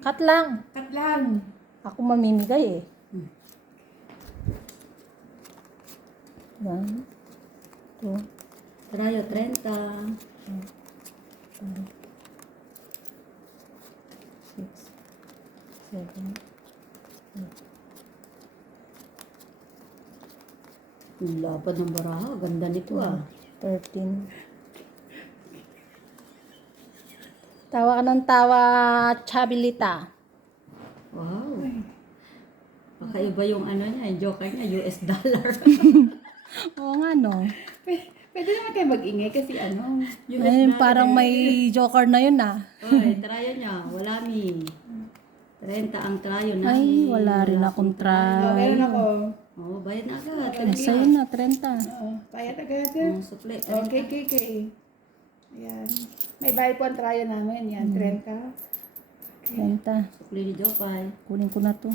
Cut lang. Cut lang. Ako mamimigay eh. 1, 2, Trayo, 30. 6, 7, Ang lapad ng baraha. Ganda nito ah. 13. Tawa ka ng tawa, Chabilita. Wow. Pakaiba yung ano niya, yung joker niya, US dollar. Oo nga no. Pwede naman tayo mag-ingay kasi ano. US Ayun, dollar. parang may joker na yun ah. Oy, trayo niya. Wala mi. 30 ang trayo na. Ay, wala rin akong Meron try. ako. Oo, bayad na agad. Ay, sa'yo na, 30. Oo. Kaya agad. Ang supli. Okay, okay. Ayan. May bayad po ang tryo namin. Yan, 30. 30. Supli ni Jopay. Kunin ko na to.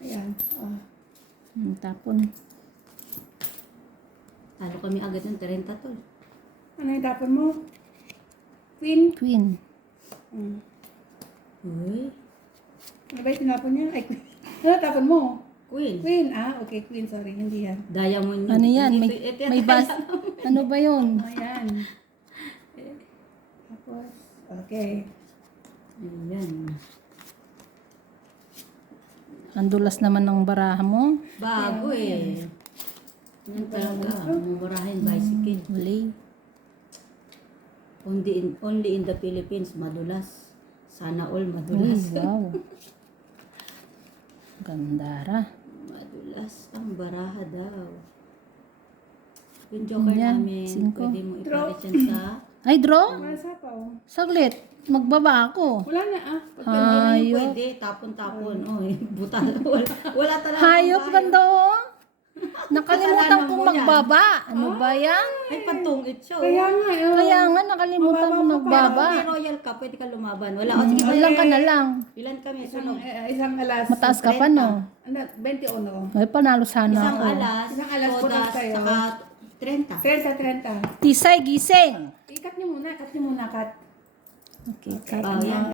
Ayan. Oh. Tapon. Talo kami agad ng 30 to. Ano yung tapon mo? Queen? Queen. Uy. Ano ba yung tinapon niya? Ay, queen. Ano tapon mo? Queen. Queen. Okay, queen. Sorry, hindi yan. Diamond yun. Ano yan? Hindi May, ito yan. may bas. Ano ba yun? Ayan. Tapos, okay. Ayan. Ang dulas naman ng baraha mo. Bago eh. Yan talaga. Mumurahin bicycle. Huli. Only in the Philippines, madulas. Sana all Uy, madulas. wow. Gandara. Madulas ang baraha daw. Yung joker Yan, namin, 5. pwede mo ipalit yan sa... Ay, draw? Wala sapaw. Saglit. Magbaba ako. Wala na Pagka hindi na yung Hayop. pwede, tapon-tapon. Oh, butal. Wala talaga. Hayop, bahay. ganda oh. Nakalimutan Kasalanan kong mo yan. magbaba. Ano ba yan? Ay, pantungit siya. Oh. Kaya nga, oh. Kaya nga, nakalimutan ko Mababa pa magbaba. May royal ka, pwede ka lumaban. Wala. O, sige, Ilan ka na lang. Ilan kami? Isang, Sunog. isang alas. Mataas ka pa, no? Ano, 21. Ay, panalo sana Isang ako. alas, Isang alas, sodas, putas kayo. saka 30. 30. Tisay, gising. Ikat niyo muna, cut. Okay, cut. Oh, yan.